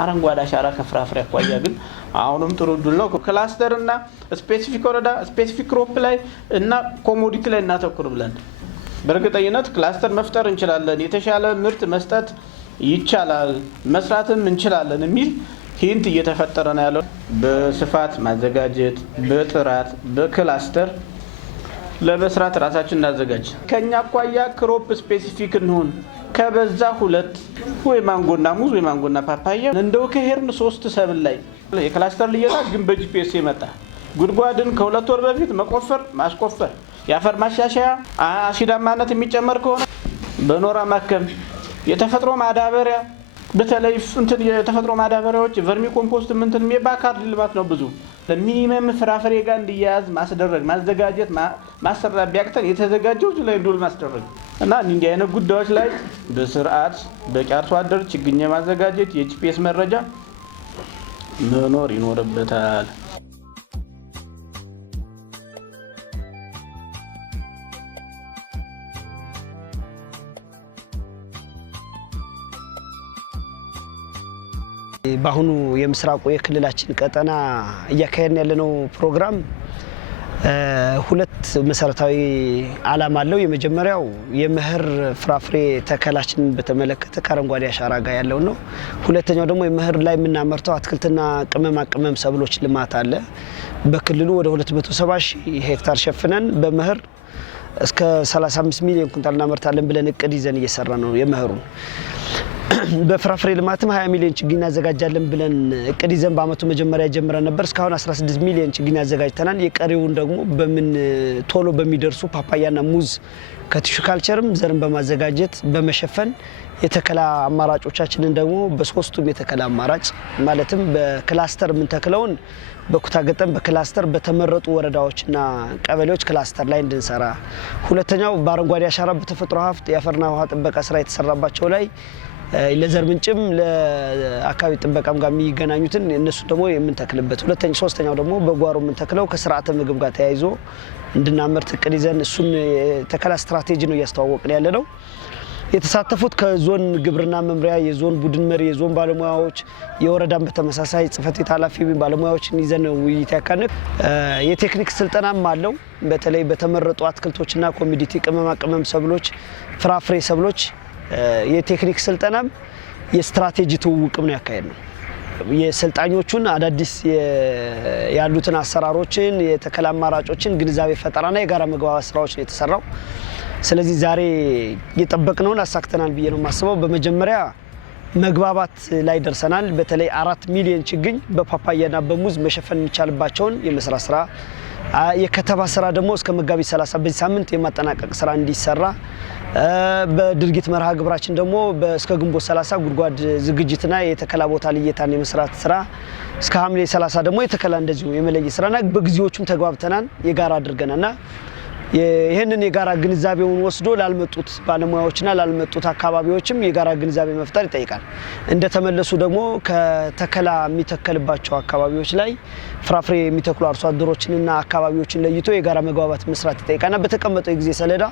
አረንጓዴ አሻራ ከፍራፍሬ አኳያ ግን አሁንም ጥሩ ድል ነው። ክላስተር እና ስፔሲፊክ ወረዳ ስፔሲፊክ ክሮፕ ላይ እና ኮሞዲቲ ላይ እናተኩር ብለን በእርግጠኝነት ክላስተር መፍጠር እንችላለን፣ የተሻለ ምርት መስጠት ይቻላል፣ መስራትም እንችላለን የሚል ሂንት እየተፈጠረ ነው ያለው። በስፋት ማዘጋጀት፣ በጥራት በክላስተር ለመስራት ራሳችን እናዘጋጅ። ከኛ አኳያ ክሮፕ ስፔሲፊክ እንሁን። ከበዛ 2 ወይ ማንጎና ሙዝ ወይ ማንጎና ፓፓያ እንደው ከሄርን 3 ሰብል ላይ የክላስተር ልየታ ግን በጂፒኤስ የመጣ ጉድጓድን ከ2 ወር በፊት መቆፈር ማስቆፈር፣ የአፈር ማሻሻያ አሲዳማነት የሚጨመር ከሆነ በኖራ ማከም፣ የተፈጥሮ ማዳበሪያ በተለይ የተፈጥሮ ማዳበሪያዎች ቨርሚ ኮምፖስት ምንትን የባካር ልማት ነው ብዙ ለሚኒመም ፍራፍሬ ጋር እንዲያያዝ ማስደረግ ማዘጋጀት ማሰራት ቢያቅተን የተዘጋጀው ላይ ዱል ማስደረግ እና እንዲህ አይነት ጉዳዮች ላይ በስርዓት በቂ አርሶ አደር ችግኝ ማዘጋጀት የጂፒኤስ መረጃ መኖር ይኖርበታል። በአሁኑ የምስራቁ የክልላችን ቀጠና እያካሄድን ያለነው ፕሮግራም 2 መሰረታዊ ዓላማ አለው። የመጀመሪያው የመኸር ፍራፍሬ ተከላችንን በተመለከተ ከአረንጓዴ አሻራ ጋር ያለው ነው። ሁለተኛው ደግሞ የመኸር ላይ የምናመርተው አትክልትና ቅመማ ቅመም ሰብሎች ልማት አለ። በክልሉ ወደ 270,000 ሄክታር ሸፍነን በመኸር እስከ 35 ሚሊዮን ኩንታል እናመርታለን ብለን እቅድ ይዘን እየሰራ ነው የመኸሩን። በፍራፍሬ ልማትም 20 ሚሊዮን ችግኝ እናዘጋጃለን ብለን እቅድ ይዘን በአመቱ መጀመሪያ ጀምረን ነበር። እስካሁን 16 ሚሊዮን ችግኝ አዘጋጅተናል። የቀሪውን ደግሞ ቶሎ በሚደርሱ ፓፓያና ሙዝ ከቲሹ ካልቸርም ዘርን በማዘጋጀት በመሸፈን የተከላ አማራጮቻችንን ደግሞ በ3ቱም የተከላ አማራጭ ማለትም በክላስተር የምንተክለውን በኩታ ገጠም በክላስተር በተመረጡ ወረዳዎችና ቀበሌዎች ክላስተር ላይ እንድንሰራ፣ ሁለተኛው በአረንጓዴ አሻራ በተፈጥሮ ሀብት የአፈርና ውሃ ጥበቃ ስራ የተሰራባቸው ላይ ለዘር ምንጭም ለአካባቢ ጥበቃም ጋር የሚገናኙትን እነሱ ደግሞ የምንተክልበት፣ ሶስተኛው ደግሞ በጓሮ የምንተክለው ከስርዓተ ምግብ ጋር ተያይዞ እንድናመርት እቅድ ይዘን እሱን የተከላ ስትራቴጂ ነው እያስተዋወቅን ያለ ነው። የተሳተፉት ከዞን ግብርና መምሪያ የዞን ቡድን መሪ የዞን ባለሙያዎች የወረዳን በተመሳሳይ ጽህፈት ቤት ኃላፊ ባለሙያዎችን ይዘን ውይይት ያካንክ የቴክኒክ ስልጠናም አለው። በተለይ በተመረጡ አትክልቶችና ኮሚዲቲ ቅመማ ቅመም ሰብሎች ፍራፍሬ ሰብሎች የቴክኒክ ስልጠናም የስትራቴጂ ትውውቅም ነው ያካሄድነው። የሰልጣኞቹን አዳዲስ ያሉትን አሰራሮችን የተከላ አማራጮችን ግንዛቤ ፈጠራና የጋራ መግባባት ስራዎች ነው የተሰራው። ስለዚህ ዛሬ የጠበቅነውን አሳክተናል ብዬ ነው የማስበው። በመጀመሪያ መግባባት ላይ ደርሰናል። በተለይ 4 ሚሊዮን ችግኝ በፓፓያና በሙዝ መሸፈን የሚቻልባቸውን የመስራት ስራ፣ የከተባ ስራ ደግሞ እስከ መጋቢት 30 በዚህ ሳምንት የማጠናቀቅ ስራ እንዲሰራ፣ በድርጊት መርሃ ግብራችን ደግሞ እስከ ግንቦት 30 ጉድጓድ ዝግጅትና የተከላ ቦታ ልየታን የመስራት ስራ፣ እስከ ሐምሌ 30 ደግሞ የተከላ እንደዚሁ የመለየት ስራና በጊዜዎቹም ተግባብተናል የጋራ አድርገናልና ይሄንን የጋራ ግንዛቤውን ወስዶ ላልመጡት ባለሙያዎችና ላልመጡት አካባቢዎችም የጋራ ግንዛቤ መፍጠር ይጠይቃል። እንደተመለሱ ደግሞ ከተከላ የሚተከልባቸው አካባቢዎች ላይ ፍራፍሬ የሚተክሉ አርሶ አደሮችንና አካባቢዎችን ለይቶ የጋራ መግባባት መስራት ይጠይቃልና በተቀመጠው የጊዜ ሰሌዳ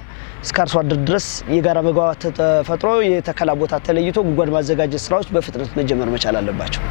እስከ አርሶ አደር ድረስ የጋራ መግባባት ተፈጥሮ የተከላ ቦታ ተለይቶ ጉድጓድ ማዘጋጀት ስራዎች በፍጥነት መጀመር መቻል አለባቸው።